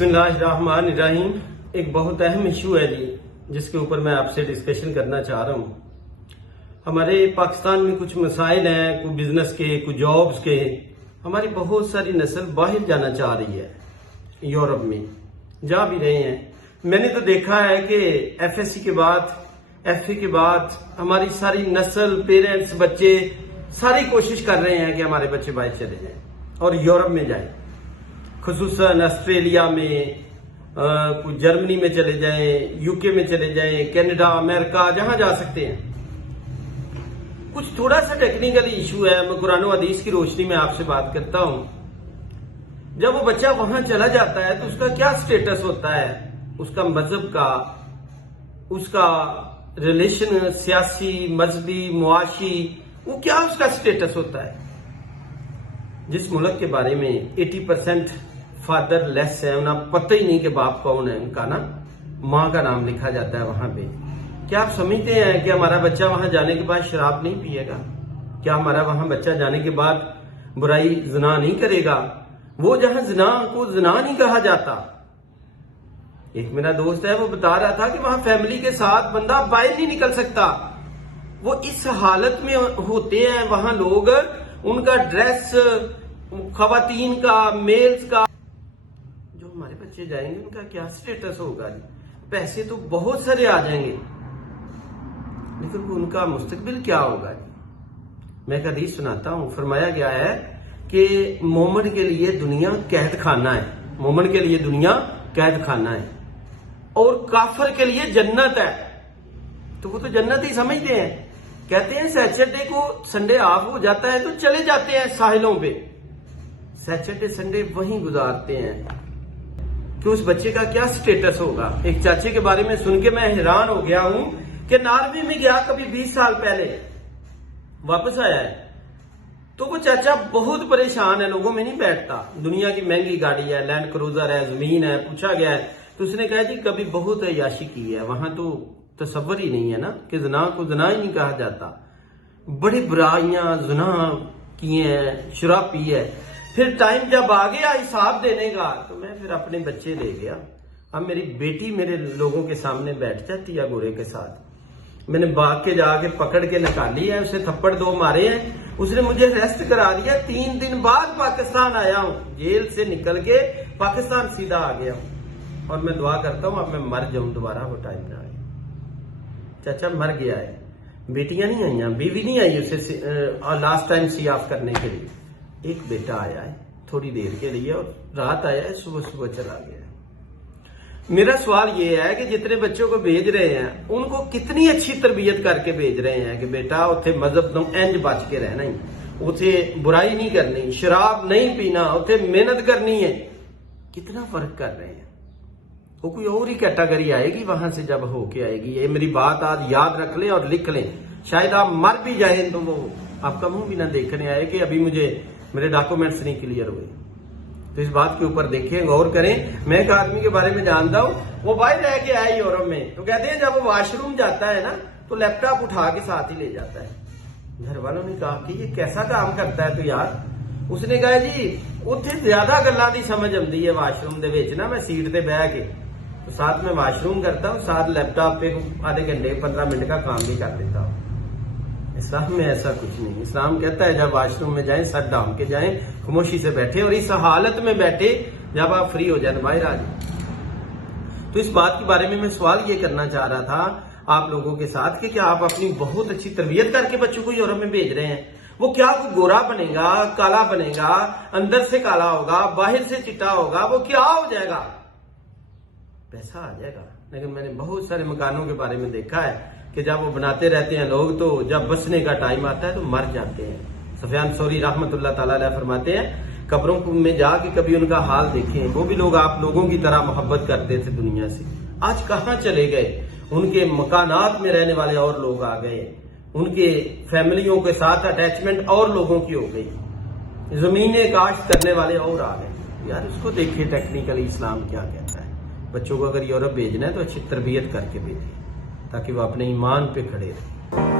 बिस्मिल्लाहिर्रहमानिर्रहीम। एक बहुत अहम इशू है जी, जिसके ऊपर मैं आपसे डिस्कशन करना चाह रहा हूँ। हमारे पाकिस्तान में कुछ मसाइल हैं, कुछ बिजनेस के, कुछ जॉब्स के। हमारी बहुत सारी नस्ल बाहर जाना चाह रही है, यूरोप में जा भी रहे हैं। मैंने तो देखा है कि एफएससी के बाद, एफए के बाद हमारी सारी नस्ल, पेरेंट्स, बच्चे सारी कोशिश कर रहे हैं कि हमारे बच्चे बाहर चले जाएं और यूरोप में जाएं, खुसूसन ऑस्ट्रेलिया में, कुछ जर्मनी में चले जाएं, यूके में चले जाएं, कनाडा, अमेरिका, जहां जा सकते हैं। कुछ थोड़ा सा टेक्निकल इशू है, मैं कुरान और हदीस की रोशनी में आपसे बात करता हूं। जब वो बच्चा वहां चला जाता है तो उसका क्या स्टेटस होता है, उसका मजहब का, उसका रिलेशन, सियासी, मजहबी, मुआशी, वो क्या उसका स्टेटस होता है। जिस मुल्क के बारे में 80% फादर लेस है, उन्हें पता ही नहीं कि बाप कौन है, उनका ना माँ का नाम लिखा जाता है वहां पे। क्या आप समझते हैं कि हमारा बच्चा वहां जाने के बाद शराब नहीं पिएगा? क्या हमारा वहां बच्चा जाने के बाद बुराई, जिना नहीं करेगा? वो जहां जिना को जिना नहीं कहा जाता। एक मेरा दोस्त है, वो बता रहा था कि वहां फैमिली के साथ बंदा बाहर नहीं निकल सकता। वो इस हालत में होते हैं वहां लोग, उनका ड्रेस, खवातीन का, मेल्स का। जो हमारे बच्चे जाएंगे उनका क्या स्टेटस होगा जी? पैसे तो बहुत सारे आ जाएंगे, लेकिन उनका मुस्तकबिल क्या होगा जी? मैं एक हदीस सुनाता हूं। फरमाया गया है कि मोमिन के लिए दुनिया कैद खाना है, मोमिन के लिए दुनिया कैद खाना है, और काफिर के लिए जन्नत है। तो वो तो जन्नत ही समझते हैं। कहते हैं सैटरडे को, संडे ऑफ हो जाता है तो चले जाते हैं साहिलों पे, सैटरडे संडे वहीं गुजारते हैं। कि उस बच्चे का क्या स्टेटस होगा? एक चाचे के बारे में सुन के मैं हैरान हो गया हूं कि नॉर्वे में गया कभी 20 साल पहले, वापस आया है तो वो चाचा बहुत परेशान है, लोगों में नहीं बैठता। दुनिया की महंगी गाड़ी है, लैंड क्रूजर है, जमीन है। पूछा गया है तो उसने कहा जी कभी बहुत अय्याशी की है, वहां तो तसव्वुर ही नहीं है ना कि ज़िना को ज़िना ही नहीं कहा जाता। बड़ी बुराइयां ज़िना किए हैं, शराब पी है। फिर टाइम जब आ गया हिसाब देने का, तो मैं फिर अपने बच्चे ले गया। अब मेरी बेटी मेरे लोगों के सामने बैठ जाती है गोरे के साथ। मैंने भाग के जाके पकड़ के निकाली है, उसे थप्पड़ 2 मारे हैं, उसने मुझे अरेस्ट करा दिया। 3 दिन बाद पाकिस्तान आया हूं, जेल से निकल के पाकिस्तान सीधा आ गया हूं। और मैं दुआ करता हूं अब मैं मर जाऊं, दोबारा वो टाइम ना आए। चाचा मर गया है, बेटियां नहीं आई, बीवी नहीं आई उसे लास्ट टाइम सी ऑफ करने के लिए। एक बेटा आया है थोड़ी देर के लिए, और रात आया है, सुबह सुबह चला गया है। मेरा सवाल ये है कि जितने बच्चों को भेज रहे हैं उनको कितनी अच्छी तरबियत करके भेज रहे हैं कि बेटा उथे मजहब तो इंज बच के रहना ही, उथे बुराई नहीं करनी, शराब नहीं पीना, उथे मेहनत करनी है। कितना फर्क कर रहे हैं। वो कोई और ही कैटेगरी आएगी वहां से जब होके आएगी। ये मेरी बात आज याद रख लें और लिख लें। शायद आप मर भी जाए तो वो आपका मुंह भी ना देखने आए कि अभी मुझे मेरे डॉक्यूमेंट्स नहीं क्लियर हुए। तो इस बात के ऊपर देखें, गौर करें। मैं एक आदमी के बारे में जानता हूं, वो बाहर रह के आया यूरोप में, तो कहते हैं जब वो वॉशरूम जाता है ना तो लैपटॉप उठा के साथ ही ले जाता है। घर वालों ने कहा कि ये कैसा काम करता है तो यार? उसने कहा जी उत्थे ज्यादा गल्लां दी समझ आती है वॉशरूम दे विच ना, मैं सीट पे बह के तो साथ में वॉशरूम करता हूँ, साथ लैपटॉप पे आधे घंटे 15 मिनट का काम भी कर देता हूँ। इस्लाम में ऐसा कुछ नहीं। इस्लाम कहता है जब वॉशरूम में जाएं सर डाउन के जाएं, खामोशी से बैठे, और इस हालत में बैठे जब आप फ्री हो जाए बाहर आ जाए। तो इस बात के बारे में मैं सवाल ये करना चाह रहा था आप लोगों के साथ कि क्या आप अपनी बहुत अच्छी तरबियत करके बच्चों को यूरोप में भेज रहे हैं? वो क्या वो गोरा बनेगा, काला बनेगा, अंदर से काला होगा, बाहर से चिट्टा होगा, वो क्या हो जाएगा? पैसा आ जाएगा। लेकिन मैंने बहुत सारे मकानों के बारे में देखा है कि जब वो बनाते रहते हैं लोग, तो जब बसने का टाइम आता है तो मर जाते हैं। सुफियान सौरी रहमतुल्लाह ताला अलैह फरमाते हैं कब्रों में जाके कभी उनका हाल देखें, वो भी लोग आप लोगों की तरह मोहब्बत करते थे दुनिया से, आज कहां चले गए? उनके मकानात में रहने वाले और लोग आ गए, उनके फैमिलियों के साथ अटैचमेंट और लोगों की हो गई, जमीनें काश्त करने वाले और आ गए। यार उसको देखिए टेक्निकली इस्लाम क्या कहता है। बच्चों को अगर यूरोप भेजना है तो अच्छी तरबियत करके भेजें ताकि वो अपने ईमान पे खड़े रहें।